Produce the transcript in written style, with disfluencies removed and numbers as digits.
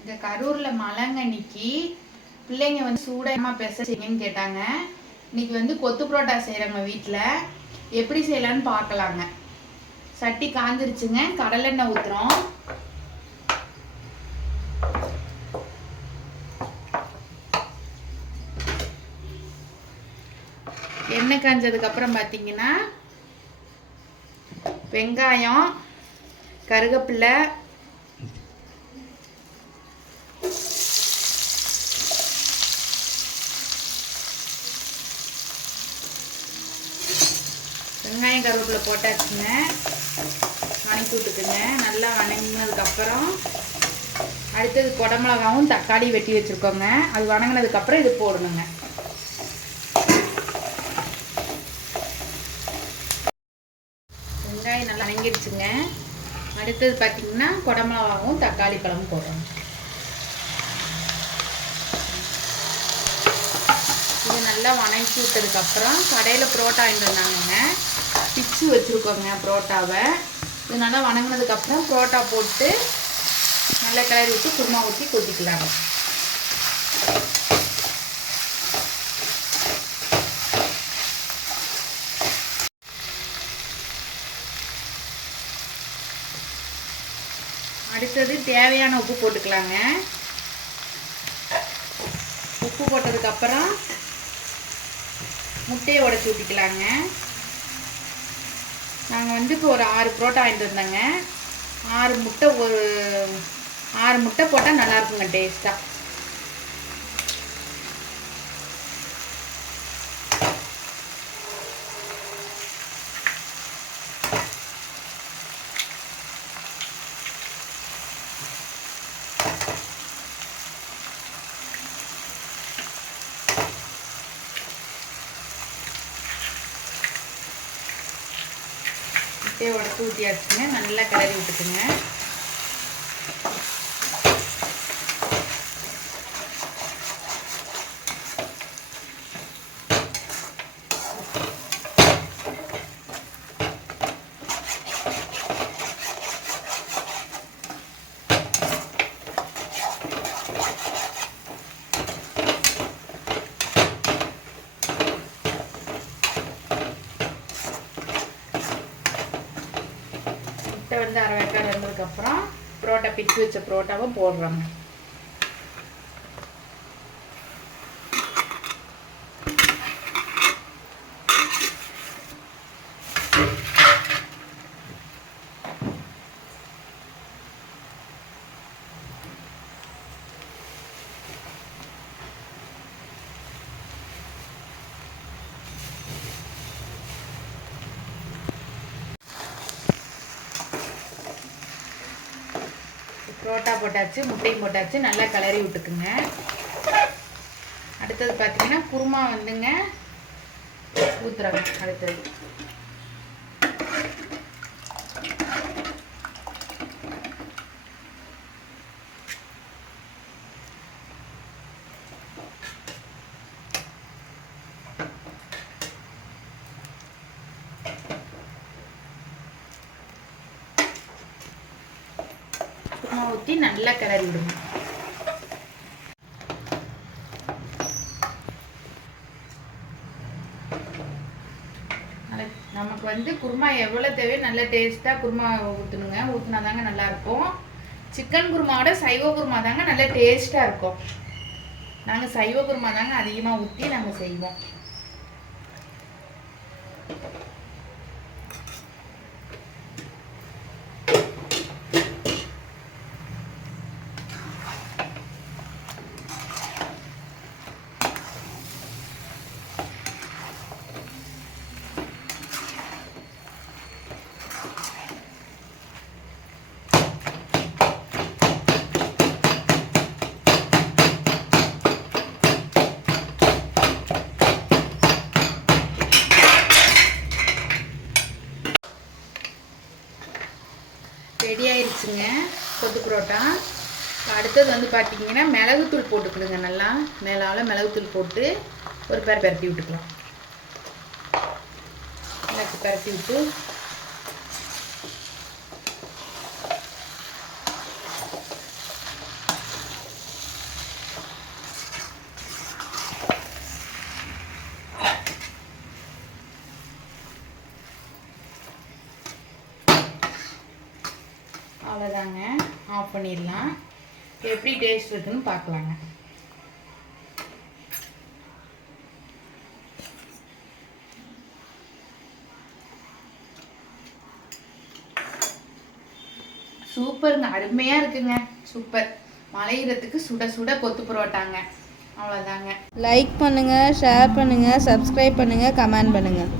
இந்த கரூரில் மலைங்கன்னைக்கு பிள்ளைங்க வந்து சூடாக பெசைங்கன்னு கேட்டாங்க. இன்னைக்கு வந்து கொத்து புரோட்டா செய்கிறாங்க வீட்டில். எப்படி செய்யலான்னு பார்க்கலாங்க. சட்டி காஞ்சிருச்சுங்க. கடலெண்ணெய் ஊற்றுறோம். எண்ணெய் காஞ்சதுக்கப்புறம் பார்த்தீங்கன்னா வெங்காயம், கருவேப்பிலை, வெங்காயம் கருவேப்பிலை போட்டாச்சுங்க. வணக்கி விட்டுக்குங்க. நல்லா வணங்கினதுக்கப்புறம் அடுத்தது குடமிளகாவும் தக்காளி வெட்டி வச்சுருக்கோங்க. அது வணங்கினதுக்கப்புறம் இது போடணுங்க. வெங்காயம் நல்லா வணங்கிடுச்சுங்க. அடுத்தது பார்த்திங்கன்னா குடமிளகாவும் தக்காளி பழமும் போடுறோம். இது நல்லா வணக்கி விட்டதுக்கப்புறம் கடையில் புரோட்டா வாங்கிட்டு பிச்சு வச்சுருக்கோங்க புரோட்டாவை. இது நல்லா வணங்கினதுக்கப்புறம் புரோட்டா போட்டு நல்லா கிளறி விட்டு குருமா ஊற்றி கொதிக்கலாங்க. அடுத்தது தேவையான உப்பு போட்டுக்கலாங்க. உப்பு போட்டதுக்கப்புறம் முட்டையை உடைச்சி ஊற்றிக்கலாங்க. நாங்கள் வந்து இப்போ ஒரு 6 புரோட்டா வாங்கிட்டு வந்தோங்க. 6 முட்டை போட்டால் நல்லாயிருக்குங்க டேஸ்ட்டாக. முட்டையை உடச்சி ஊற்றியாச்சுங்க. நல்லா கிளறி விட்டுக்குங்க. முட்டை வந்து அரை வேக்காடு வந்ததுக்கப்புறம் புரோட்டா பிச்சு வச்ச புரோட்டாவை போடுறோங்க. புரோட்டா போட்டாச்சு, முட்டையும் போட்டாச்சு. நல்லா கிளறி விட்டுக்குங்க. அடுத்தது பார்த்தீங்கன்னா குருமா வந்துங்க ஊற்றுறோங்க. அடுத்தது ஊற்றி நல்லா கிளறி விடுங்க. நமக்கு வந்து குருமா எவ்வளோ தேவையோ நல்ல டேஸ்ட்டாக குருமா ஊற்றணுங்க. ஊற்றினா தாங்க நல்லாயிருக்கும். சிக்கன் குருமாவோட சைவ குருமா தாங்க நல்ல டேஸ்ட்டாக இருக்கும். நாங்கள் சைவ குருமா தாங்க அதிகமாக ஊற்றி நாங்கள் செய்வோம். ரெடி ஆயிடுச்சுங்க கொத்து புரோட்டா. அடுத்தது வந்து பார்த்தீங்கன்னா மிளகுத்தூள் போட்டுக்கணுங்க. நல்லா மேலால் மிளகுத்தூள் போட்டு ஒரு பரட்டி விட்டுக்கலாம். நல்லா பரட்டி விட்டு அவ்வளோதாங்க, ஆஃப் பண்ணிடலாம். எப்படி டேஸ்ட் இருக்குன்னு பார்க்கலாங்க. சூப்பருங்க, அருமையாக இருக்குங்க. சூப்பர். மலையிறதுக்கு சுட சுட கொத்து பரோட்டாங்க. அவ்வளோதாங்க. லைக் பண்ணுங்கள், ஷேர் பண்ணுங்கள், சப்ஸ்கிரைப் பண்ணுங்கள், கமெண்ட் பண்ணுங்கள்.